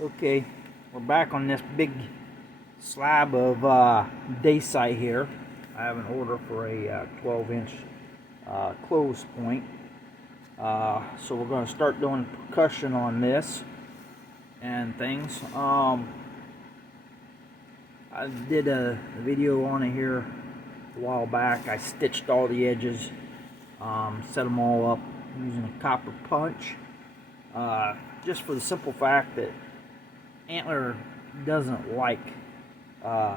Okay, we're back on this big slab of dacite here. I have an order for a 12-inch clovis point. So we're going to start doing percussion on this and things. I did a video on it here a while back. I stitched all the edges, set them all up using a copper punch, just for the simple fact that Antler doesn't like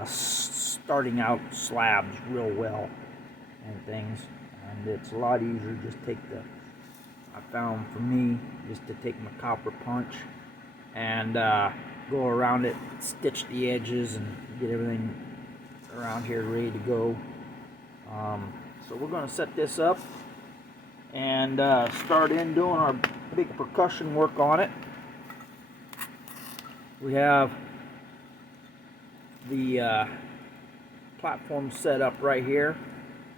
starting out slabs real well and things, and it's a lot easier just take I found for me just to take my copper punch and go around it, stitch the edges and get everything around here ready to go. So we're going to set this up and start in doing our big percussion work on it. We have the platform set up right here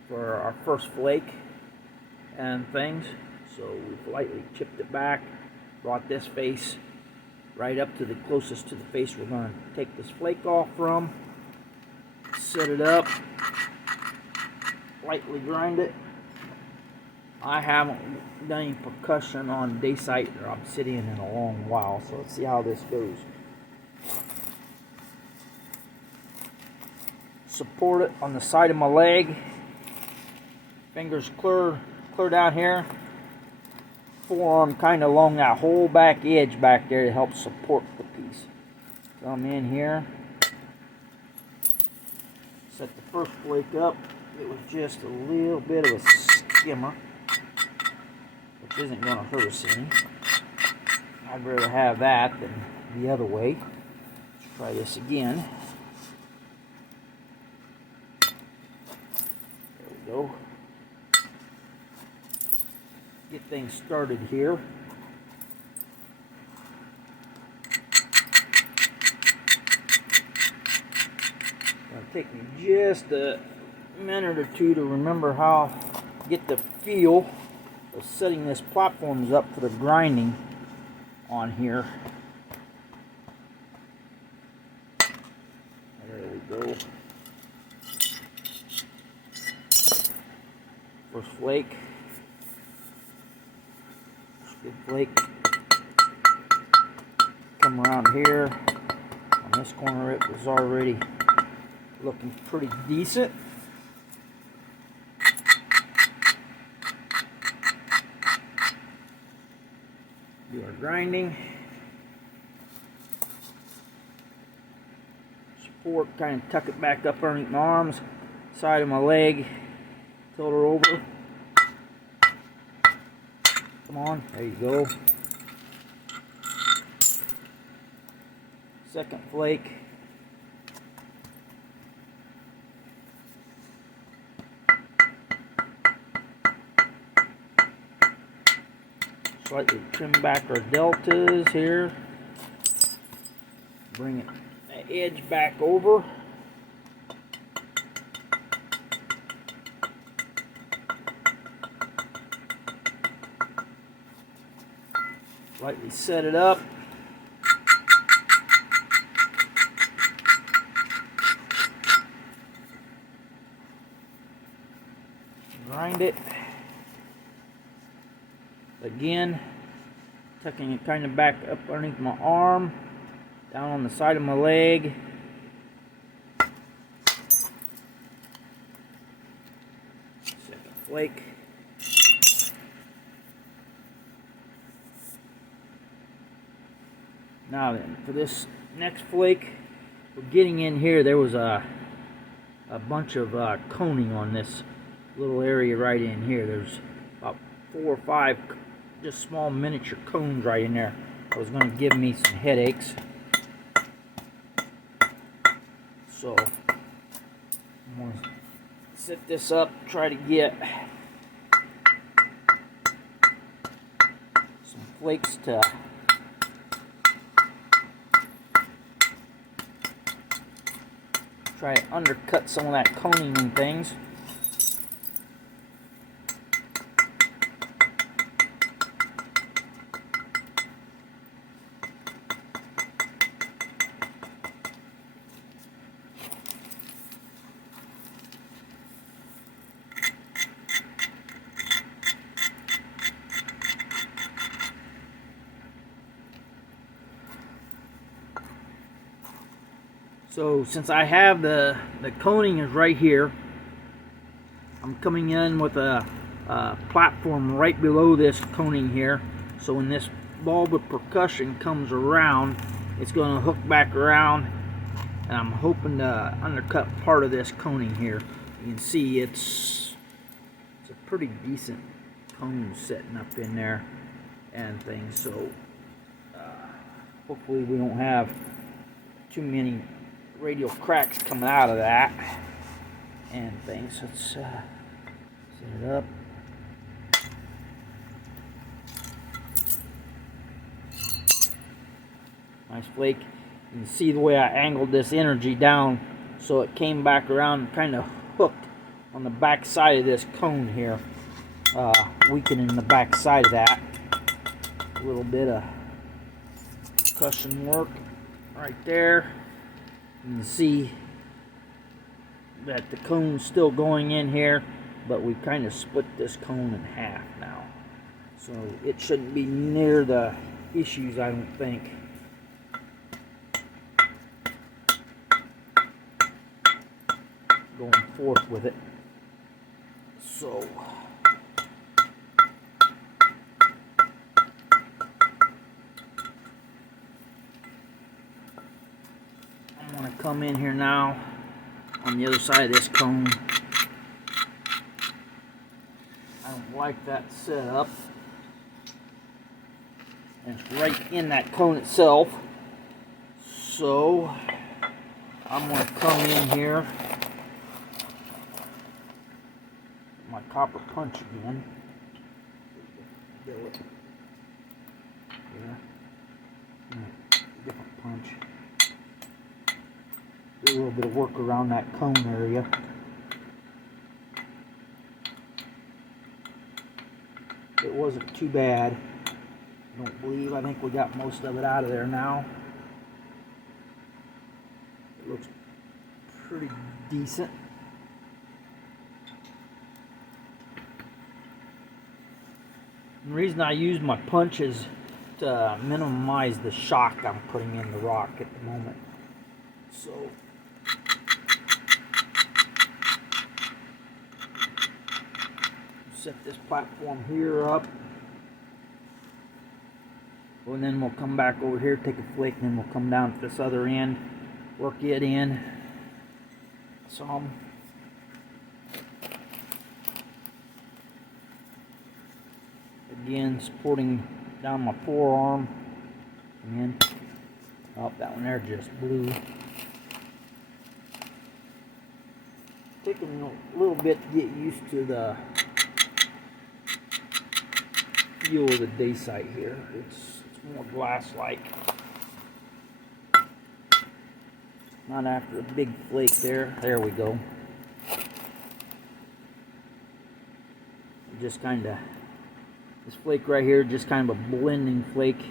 for our first flake and things. So we've lightly chipped it back, brought this face right up to the closest to the face we're going to take this flake off from, set it up, lightly grind it. I haven't done any percussion on dacite or obsidian in a long while, so let's see how this goes. Support it on the side of my leg, fingers clear down here, forearm kind of along that whole back edge back there to help support the piece. Come in here, set the first flake up. It was just a little bit of a skimmer, which isn't going to hurt us any. I'd rather have that than the other way. Let's try this again. Go. Get things started here. It'll take me just a minute or two to remember how to get the feel of setting this platforms up for the grinding on here. There we go. First flake, good flake. Come around here. On this corner, it was already looking pretty decent. Do our grinding. Support, kind of tuck it back up underneath my arms, side of my leg. Tilt her over. Come on, there you go. Second flake. Slightly trim back our deltas here. Bring it the edge back over. Lightly set it up. Grind it. Again, tucking it kind of back up underneath my arm, down on the side of my leg. Second flake. Now then, for this next flake, we're getting in here. There was a bunch of coning on this little area right in here. There's about 4 or 5 just small miniature cones right in there. It was going to give me some headaches. So I'm going to set this up, try to get some flakes to try to undercut some of that coning and things. So since I have the coning is right here, I'm coming in with a platform right below this coning here. So when this bulb of percussion comes around, it's going to hook back around, and I'm hoping to undercut part of this coning here. You can see it's a pretty decent cone setting up in there and things. So hopefully we don't have too many radial cracks coming out of that and things. Let's set it up. Nice flake. You can see the way I angled this energy down so it came back around and kind of hooked on the back side of this cone here, weakening the back side of that. A little bit of percussion work right there. You can see that the cone's still going in here, but we kind of split this cone in half now. So it shouldn't be near the issues, I don't think. Going forth with it. So I'm going to come in here now on the other side of this cone. I don't like that setup. And it's right in that cone itself. So I'm going to come in here. My copper punch again. Yeah. Different punch. Do a little bit of work around that cone area. It wasn't too bad. I don't believe. I think we got most of it out of there now. It looks pretty decent. The reason I use my punch is to minimize the shock I'm putting in the rock at the moment. So set this platform here up, and then we'll come back over here, take a flake, and then we'll come down to this other end, work it in some. Again, supporting down my forearm. Again, oh, that one there just blew. Taking a little bit to get used to the feel of the dacite here. It's more glass-like. Not after a big flake there. There we go. Just kind of. This flake right here, just kind of a blending flake,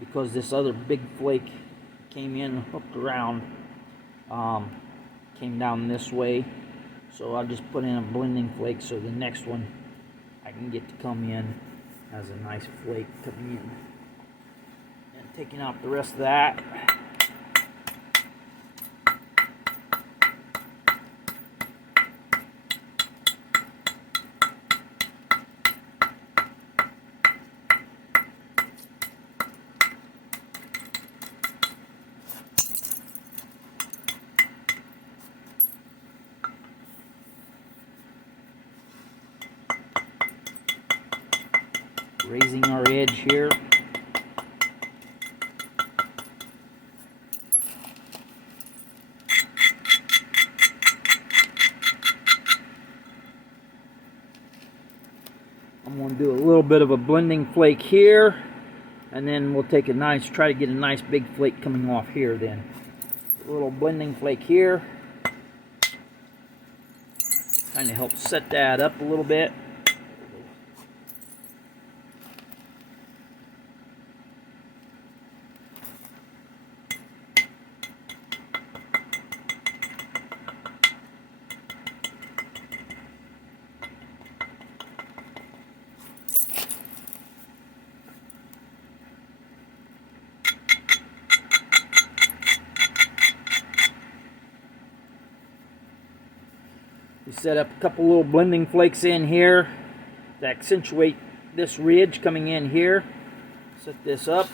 because this other big flake came in, hooked around, came down this way. So I'll just put in a blending flake so the next one I can get to come in as a nice flake coming in. And taking out the rest of that. Raising our edge here. I'm going to do a little bit of a blending flake here, and then we'll take a nice, try to get a nice big flake coming off here then. A little blending flake here. Kind of helps set that up a little bit. We set up a couple little blending flakes in here to accentuate this ridge coming in here. Set this up.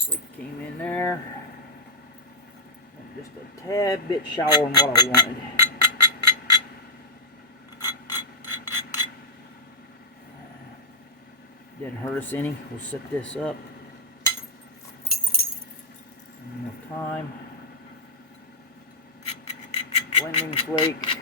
Flake came in there. And just a tad bit shallower than what I wanted. Didn't hurt us any. We'll set this up. One more time. Blending flake.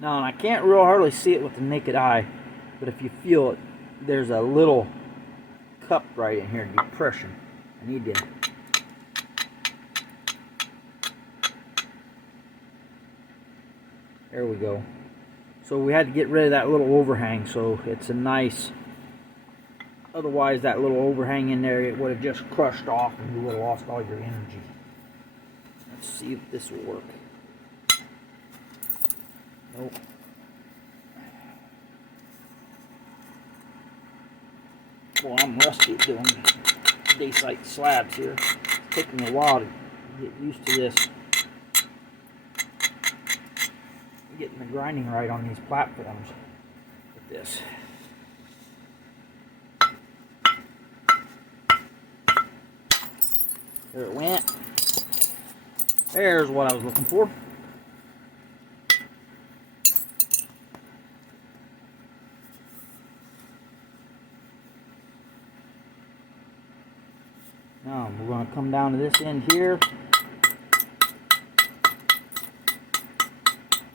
Now, and I can't real hardly see it with the naked eye, but if you feel it, there's a little cup right in here, depression. I need to. There we go. So we had to get rid of that little overhang, so it's a nice, otherwise that little overhang in there, it would have just crushed off and you would have lost all your energy. Let's see if this will work. Nope. Well, I'm rusty at doing dacite slabs here. It's taking me a while to get used to this. Getting the grinding right on these platforms with this. There it went. There's what I was looking for. Now we're going to come down to this end here.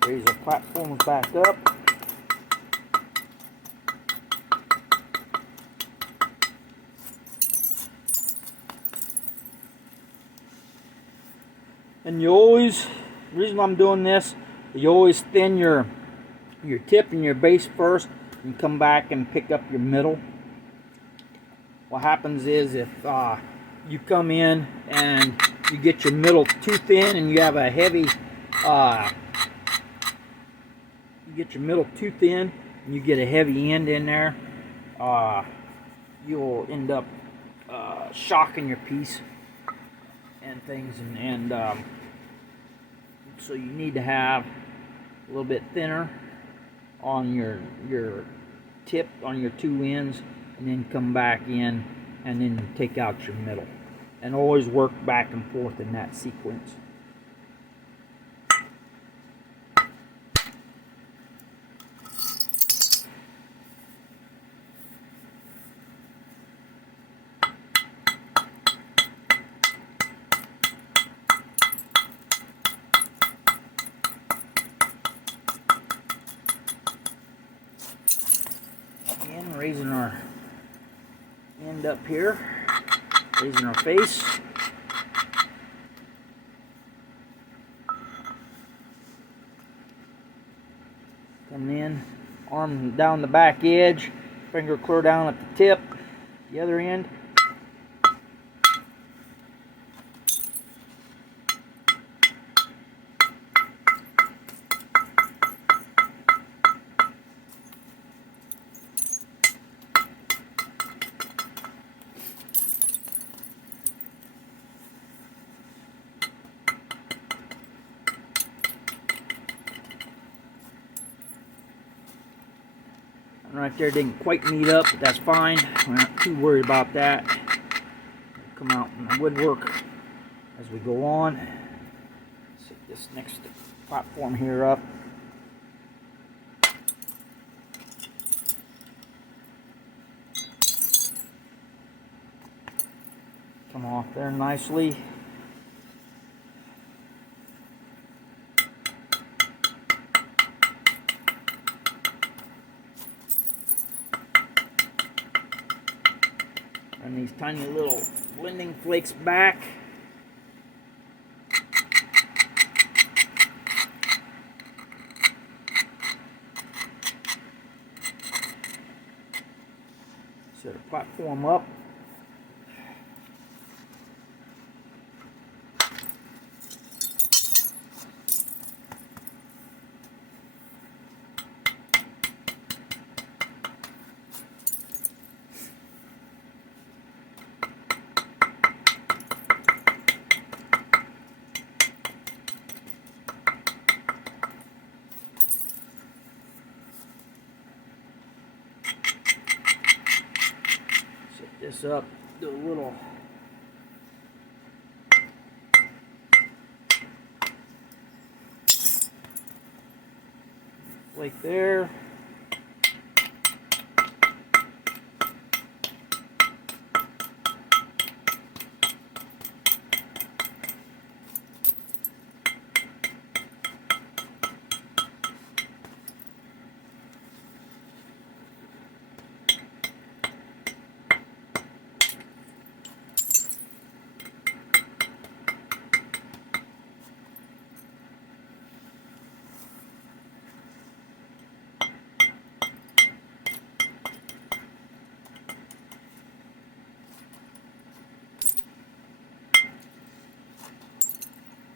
Raise our platforms back up. And you always, the reason I'm doing this, you always thin your tip and your base first and come back and pick up your middle. What happens is if you come in and you get your middle too thin and you have a heavy you get your middle too thin and you get a heavy end in there, you'll end up shocking your piece and things, and so you need to have a little bit thinner on your tip on your two ends, and then come back in and then take out your middle, and always work back and forth in that sequence. Again, raising our end up here, raising our face. Coming in, arm down the back edge, finger clear down at the tip, the other end. Right there didn't quite meet up, but that's fine. We're not too worried about that. It'll come out in the woodwork as we go on. Set this next platform here up. Come off there nicely. Run these tiny little blending flakes back. Set a platform up. this up, do a little flake there.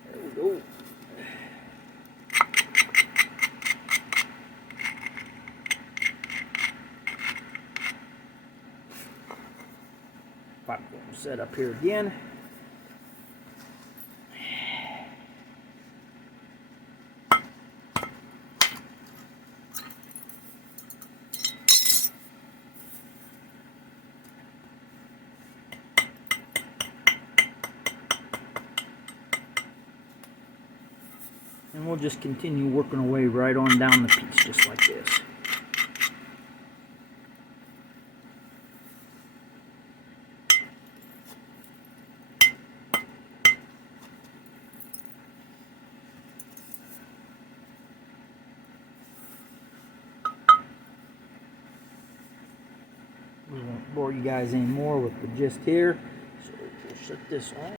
There we go. Platform set up here again. And we'll just continue working our way right on down the piece, just like this. We won't bore you guys anymore with the gist here, so we'll shut this off.